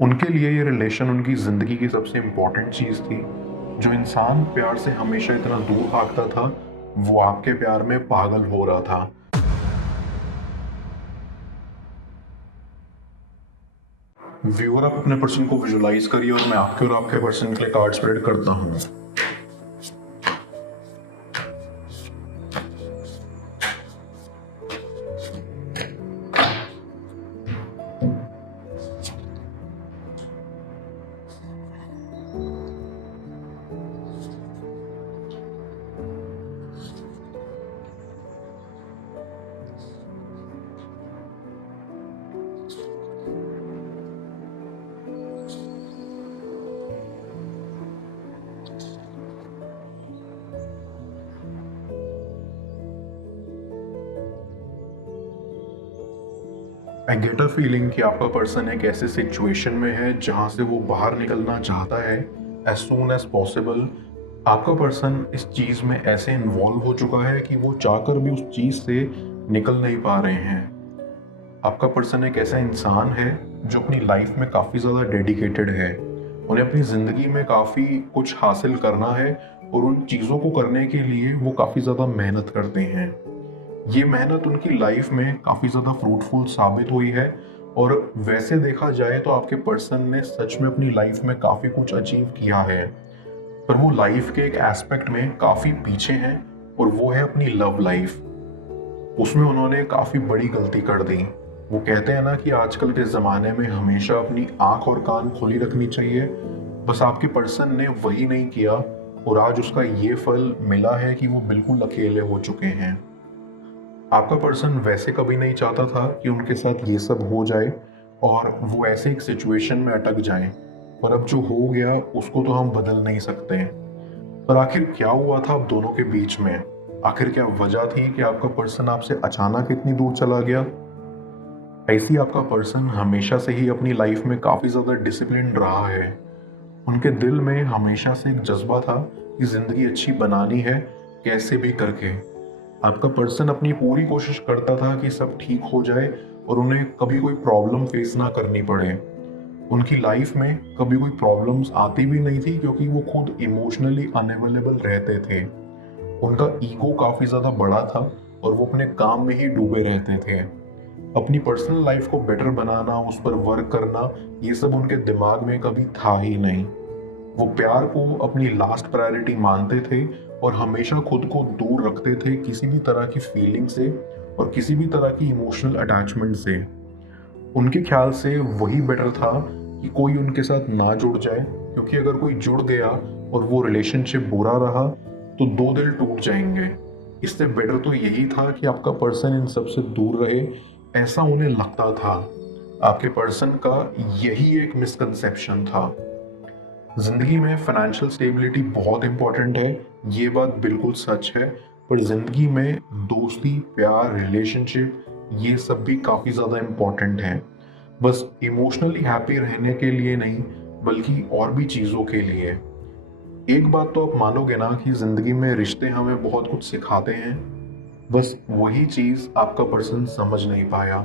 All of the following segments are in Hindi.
उनके लिए ये रिलेशन उनकी ज़िंदगी की सबसे इम्पोर्टेंट चीज़ थी। जो इंसान प्यार से हमेशा इतना दूर भागता था, वो आपके प्यार में पागल हो रहा था। व्यूअर, आप अपने पर्सन को विजुअलाइज़ करिए और मैं आपके और आपके पर्सन के लिए कार्ड स्प्रेड करता हूँ। आई गेट अ फीलिंग कि आपका पर्सन एक ऐसे सिचुएशन में है जहाँ से वो बाहर निकलना चाहता है एज सून एज पॉसिबल। आपका पर्सन इस चीज़ में ऐसे इन्वॉल्व हो चुका है कि वो चाहकर भी उस चीज़ से निकल नहीं पा रहे हैं। आपका पर्सन एक ऐसा इंसान है जो अपनी लाइफ में काफ़ी ज़्यादा डेडिकेटेड है। उन्हें अपनी ज़िंदगी में काफ़ी कुछ हासिल करना है और उन चीज़ों को करने के लिए वो काफ़ी ज़्यादा मेहनत करते हैं। ये मेहनत उनकी लाइफ में काफ़ी ज़्यादा फ्रूटफुल साबित हुई है और वैसे देखा जाए तो आपके पर्सन ने सच में अपनी लाइफ में काफ़ी कुछ अचीव किया है, पर वो लाइफ के एक एस्पेक्ट में काफ़ी पीछे हैं और वो है अपनी लव लाइफ। उसमें उन्होंने काफ़ी बड़ी गलती कर दी। वो कहते हैं ना कि आजकल के ज़माने में हमेशा अपनी आंख और कान खुली रखनी चाहिए। बस आपके पर्सन ने वही नहीं किया और आज उसका ये फल मिला है कि वो बिल्कुल अकेले हो चुके हैं। आपका पर्सन वैसे कभी नहीं चाहता था कि उनके साथ ये सब हो जाए और वो ऐसे एक सिचुएशन में अटक जाएं, पर अब जो हो गया उसको तो हम बदल नहीं सकते। पर आखिर क्या हुआ था आप दोनों के बीच में? आखिर क्या वजह थी कि आपका पर्सन आपसे अचानक इतनी दूर चला गया? ऐसी आपका पर्सन हमेशा से ही अपनी लाइफ में काफ़ी ज़्यादा डिसिप्लिन रहा है। उनके दिल में हमेशा से एक जज्बा था कि ज़िंदगी अच्छी बनानी है कैसे भी करके। आपका पर्सन अपनी पूरी कोशिश करता था कि सब ठीक हो जाए और उन्हें कभी कोई प्रॉब्लम फेस ना करनी पड़े। उनकी लाइफ में कभी कोई प्रॉब्लम्स आती भी नहीं थी क्योंकि वो खुद इमोशनली अनअवेलेबल रहते थे। उनका ईगो काफ़ी ज़्यादा बड़ा था और वो अपने काम में ही डूबे रहते थे। अपनी पर्सनल लाइफ को बेटर बनाना, उस पर वर्क करना, ये सब उनके दिमाग में कभी था ही नहीं। वो प्यार को अपनी लास्ट प्रायोरिटी मानते थे और हमेशा खुद को दूर रखते थे किसी भी तरह की फीलिंग से और किसी भी तरह की इमोशनल अटैचमेंट से। उनके ख्याल से वही बेटर था कि कोई उनके साथ ना जुड़ जाए, क्योंकि अगर कोई जुड़ गया और वो रिलेशनशिप बुरा रहा तो दो दिल टूट जाएंगे। इससे बेटर तो यही था कि आपका पर्सन इन सब से दूर रहे, ऐसा उन्हें लगता था। आपके पर्सन का यही एक मिसकंसेप्शन था। जिंदगी में फाइनेंशियल स्टेबिलिटी बहुत इंपॉर्टेंट है, ये बात बिल्कुल सच है, पर जिंदगी में दोस्ती, प्यार, रिलेशनशिप, ये सब भी काफ़ी ज़्यादा इम्पॉर्टेंट है। बस इमोशनली हैप्पी रहने के लिए नहीं, बल्कि और भी चीज़ों के लिए। एक बात तो आप मानोगे ना कि ज़िंदगी में रिश्ते हमें बहुत कुछ सिखाते हैं, बस वही चीज़ आपका पर्सन समझ नहीं पाया।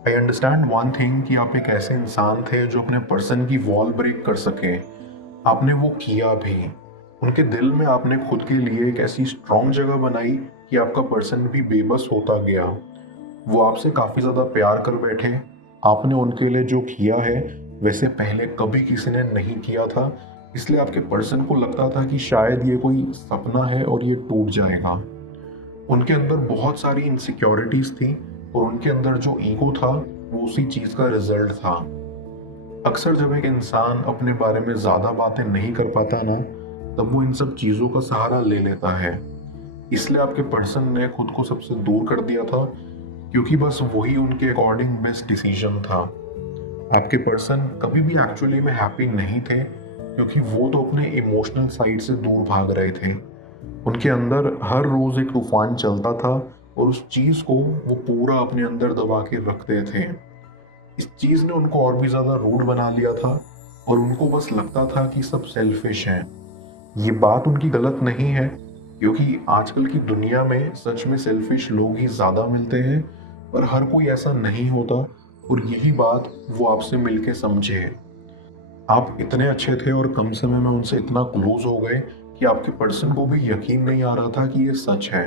आई अंडरस्टैंड वन थिंग कि आप एक ऐसे इंसान थे जो अपने पर्सन की वॉल ब्रेक कर सके। आपने वो किया भी। उनके दिल में आपने खुद के लिए एक ऐसी स्ट्रॉन्ग जगह बनाई कि आपका पर्सन भी बेबस होता गया। वो आपसे काफ़ी ज़्यादा प्यार कर बैठे। आपने उनके लिए जो किया है वैसे पहले कभी किसी ने नहीं किया था, इसलिए आपके पर्सन को लगता था कि शायद ये कोई सपना है और ये टूट जाएगा। उनके अंदर बहुत सारी इनसिक्योरिटीज थी और उनके अंदर जो ईगो था वो उसी चीज का रिजल्ट था। अक्सर जब एक इंसान अपने बारे में ज्यादा बातें नहीं कर पाता ना, तब वो इन सब चीजों का सहारा ले लेता है। इसलिए आपके पर्सन ने खुद को सबसे दूर कर दिया था, क्योंकि बस वही उनके अकॉर्डिंग बेस्ट डिसीजन था। आपके पर्सन कभी भी एक्चुअली में हैप्पी नहीं थे, क्योंकि वो तो अपने इमोशनल साइड से दूर भाग रहे थे। उनके अंदर हर रोज एक तूफान चलता था और उस चीज को वो पूरा अपने अंदर दबा के रखते थे। इस चीज ने उनको और भी ज्यादा रूड बना लिया था और उनको बस लगता था कि सब सेल्फिश हैं। ये बात उनकी गलत नहीं है, क्योंकि आजकल की दुनिया में सच में सेल्फिश लोग ही ज्यादा मिलते हैं, पर हर कोई ऐसा नहीं होता। और यही बात वो आपसे मिलके समझे। आप इतने अच्छे थे और कम समय में उनसे इतना क्लोज हो गए कि आपके पर्सन को भी यकीन नहीं आ रहा था कि ये सच है।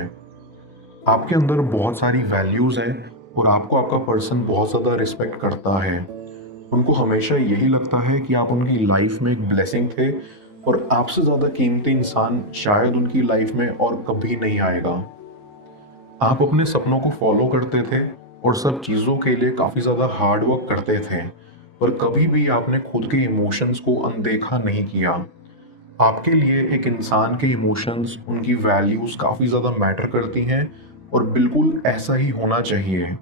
आपके अंदर बहुत सारी वैल्यूज हैं और आपको आपका पर्सन बहुत ज़्यादा रिस्पेक्ट करता है। उनको हमेशा यही लगता है कि आप उनकी लाइफ में एक ब्लेसिंग थे और आपसे ज़्यादा कीमती इंसान शायद उनकी लाइफ में और कभी नहीं आएगा। आप अपने सपनों को फॉलो करते थे और सब चीज़ों के लिए काफ़ी ज़्यादा हार्ड वर्क करते थे, पर कभी भी आपने खुद के इमोशंस को अनदेखा नहीं किया। आपके लिए एक इंसान के इमोशंस, उनकी वैल्यूज़ काफ़ी ज़्यादा मैटर करती हैं और बिल्कुल ऐसा ही होना चाहिए।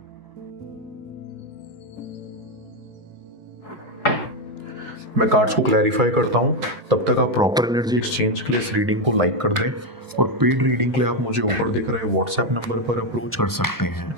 मैं कार्ड्स को क्लैरिफाई करता हूँ, तब तक आप प्रॉपर एनर्जी एक्सचेंज के लिए इस रीडिंग को लाइक कर दें और पेड रीडिंग के लिए आप मुझे ऊपर दिख रहे व्हाट्सएप नंबर पर अप्रोच कर सकते हैं।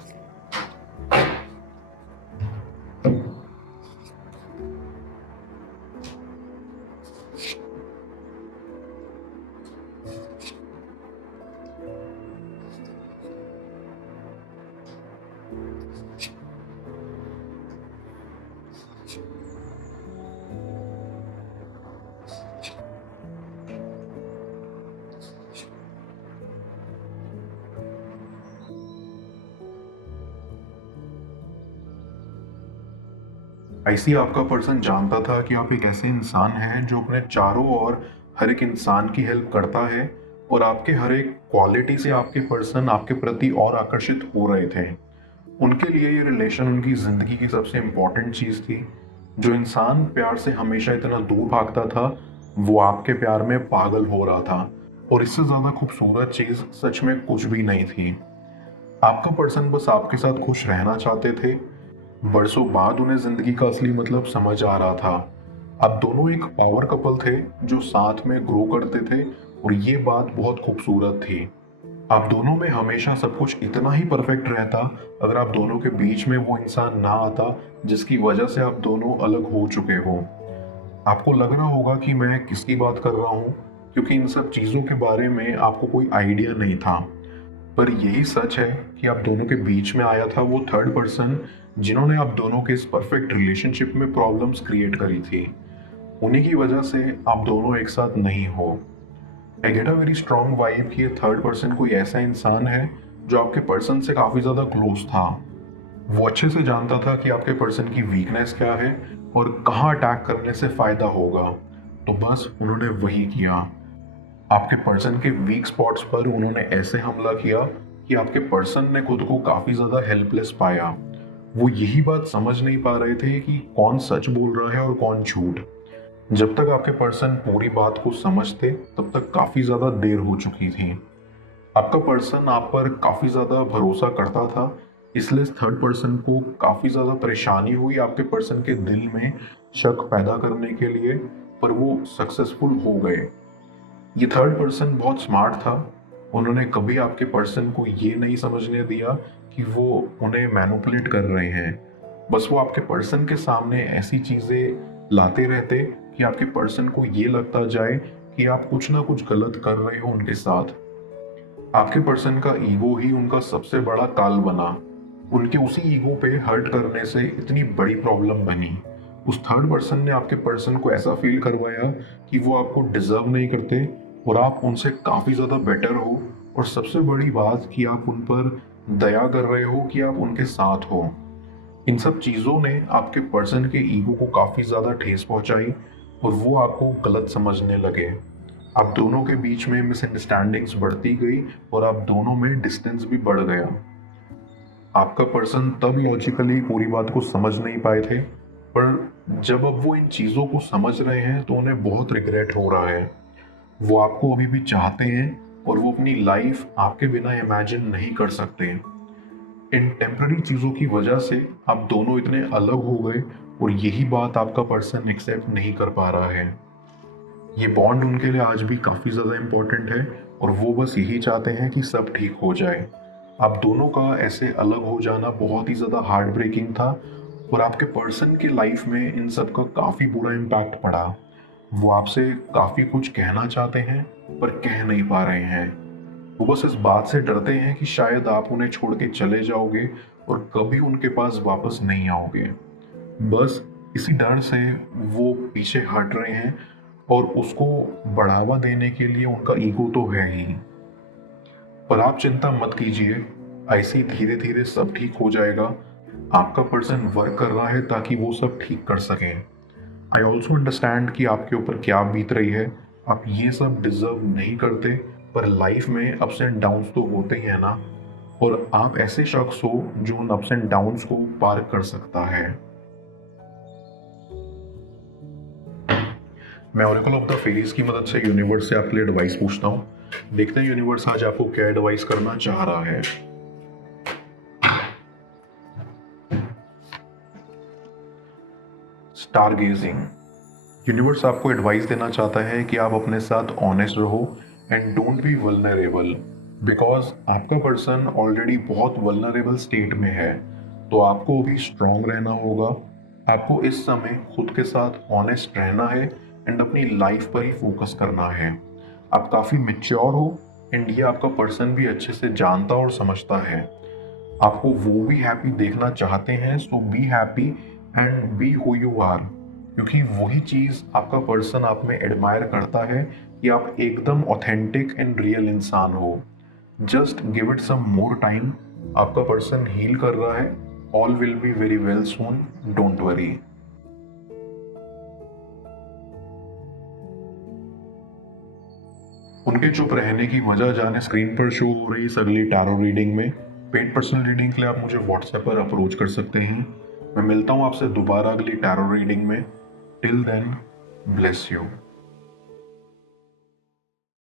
ऐसी आपका पर्सन जानता था कि आप एक ऐसे इंसान हैं जो अपने चारों ओर हर एक इंसान की हेल्प करता है और आपके हर एक क्वालिटी से आपके पर्सन आपके प्रति और आकर्षित हो रहे थे। उनके लिए ये रिलेशन उनकी जिंदगी की सबसे इम्पोर्टेंट चीज थी। जो इंसान प्यार से हमेशा इतना दूर भागता था, वो आपके प्यार में पागल हो रहा था और इससे ज्यादा खूबसूरत चीज सच में कुछ भी नहीं थी। आपका पर्सन बस आपके साथ खुश रहना चाहते थे। बरसों बाद उन्हें जिंदगी का असली मतलब समझ आ रहा था। आप दोनों एक पावर कपल थे जो साथ में ग्रो करते थे और ये बात बहुत खूबसूरत थी। आप दोनों में हमेशा सब कुछ इतना ही परफेक्ट रहता अगर आप दोनों के बीच में वो इंसान ना आता जिसकी वजह से आप दोनों अलग हो चुके हो। आपको लग रहा होगा कि मैं किसकी बात कर रहा हूँ, क्योंकि इन सब चीज़ों के बारे में आपको कोई आइडिया नहीं था। पर यही सच है कि आप दोनों के बीच में आया था वो थर्ड पर्सन जिन्होंने आप दोनों के इस परफेक्ट रिलेशनशिप में प्रॉब्लम्स क्रिएट करी थी। उन्हीं की वजह से आप दोनों एक साथ नहीं हो। I get a very strong vibe कि ये थर्ड पर्सन कोई ऐसा इंसान है जो आपके पर्सन से काफ़ी ज़्यादा क्लोज था। वो अच्छे से जानता था कि आपके पर्सन की वीकनेस क्या है और कहाँ अटैक करने से फ़ायदा होगा, तो बस उन्होंने वही किया। आपके पर्सन के वीक स्पॉट्स पर उन्होंने ऐसे हमला किया कि आपके पर्सन ने खुद को काफ़ी ज़्यादा हेल्पलेस पाया। वो यही बात समझ नहीं पा रहे थे कि कौन सच बोल रहा है और कौन झूठ। जब तक आपके पर्सन पूरी बात को समझते तब तक काफ़ी ज़्यादा देर हो चुकी थी। आपका पर्सन आप पर काफ़ी ज़्यादा भरोसा करता था, इसलिए थर्ड पर्सन को काफ़ी ज़्यादा परेशानी हुई आपके पर्सन के दिल में शक पैदा करने के लिए, पर वो सक्सेसफुल हो गए। ये थर्ड पर्सन बहुत स्मार्ट था। उन्होंने कभी आपके पर्सन को ये नहीं समझने दिया कि वो उन्हें मैनिपुलेट कर रहे हैं। बस वो आपके पर्सन के सामने ऐसी चीज़ें लाते रहते कि आपके पर्सन को ये लगता जाए कि आप कुछ ना कुछ गलत कर रहे हो उनके साथ। आपके पर्सन का ईगो ही उनका सबसे बड़ा काल बना। उनके उसी ईगो पे हर्ट करने से इतनी बड़ी प्रॉब्लम बनी। उस थर्ड पर्सन ने आपके पर्सन को ऐसा फील करवाया कि वो आपको डिजर्व नहीं करते और आप उनसे काफ़ी ज़्यादा बेटर हो, और सबसे बड़ी बात कि आप उन पर दया कर रहे हो कि आप उनके साथ हो। इन सब चीज़ों ने आपके पर्सन के ईगो को काफ़ी ज़्यादा ठेस पहुंचाई और वो आपको गलत समझने लगे। आप दोनों के बीच में मिसअंडरस्टैंडिंग्स बढ़ती गई और आप दोनों में डिस्टेंस भी बढ़ गया। आपका पर्सन तब लॉजिकली पूरी बात को समझ नहीं पाए थे, पर जब अब वो इन चीज़ों को समझ रहे हैं तो उन्हें बहुत रिग्रेट हो रहा है। वो आपको अभी भी चाहते हैं और वो अपनी लाइफ आपके बिना इमेजिन नहीं कर सकते। इन टेम्पररी चीज़ों की वजह से आप दोनों इतने अलग हो गए और यही बात आपका पर्सन एक्सेप्ट नहीं कर पा रहा है। ये बॉन्ड उनके लिए आज भी काफ़ी ज़्यादा इम्पोर्टेंट है और वो बस यही चाहते हैं कि सब ठीक हो जाए। आप दोनों का ऐसे अलग हो जाना बहुत ही ज़्यादा हार्ट ब्रेकिंग था और आपके पर्सन की लाइफ में इन सब का काफ़ी बुरा इम्पैक्ट पड़ा। वो आपसे काफ़ी कुछ कहना चाहते हैं पर कह नहीं पा रहे हैं। वो बस इस बात से डरते हैं कि शायद आप उन्हें छोड़ के चले जाओगे और कभी उनके पास वापस नहीं आओगे। बस इसी डर से वो पीछे हट रहे हैं और उसको बढ़ावा देने के लिए उनका ईगो तो है ही। पर आप चिंता मत कीजिए, ऐसे ही धीरे धीरे सब ठीक हो जाएगा। आपका पर्सन वर्क कर रहा है ताकि वो सब ठीक कर सकें। आई ऑल्सो अंडरस्टैंड कि आपके ऊपर क्या बीत रही है। आप ये सब डिजर्व नहीं करते, पर लाइफ में अप्स एंड डाउन्स तो होते ही है ना। और आप ऐसे शख्स हो जो उन अप्स एंड डाउन्स को पार कर सकता है। मैं ओरेकल ऑफ द फेरीज की मदद से यूनिवर्स से आपके लिए एडवाइस पूछता हूँ। देखते हैं यूनिवर्स आज आपको क्या एडवाइस करना चाह रहा है। Star gazing. यूनिवर्स आपको एडवाइस देना चाहता है कि आप अपने साथ ऑनेस्ट रहो and don't be vulnerable, because आपका पर्सन ऑलरेडी बहुत वल्नरेबल स्टेट में है। तो आपको भी स्ट्रांग रहना होगा। आपको इस समय खुद के साथ ऑनेस्ट रहना है एंड अपनी लाइफ पर ही फोकस करना है। आप काफ़ी मेच्योर हो एंड ये आपका पर्सन भी अच्छे से जानता और समझता है। आपको वो भी हैप्पी देखना चाहते हैं, so be happy and be who you are, क्योंकि वही चीज़ आपका पर्सन आप में एडमायर करता है कि आप एकदम ऑथेंटिक एंड रियल इंसान हो। Just give it some more time. आपका पर्सन हील कर रहा है। All will be very well soon, don't worry. उनके चुप रहने की वजह जाने स्क्रीन पर शो हो रही इस अगली टैरो रीडिंग में। पेड पर्सनल रीडिंग के लिए आप मुझे व्हाट्सएप पर अप्रोच कर सकते हैं। मैं मिलता हूँ आपसे दोबारा अगली टैरो रीडिंग में। Till then, bless you.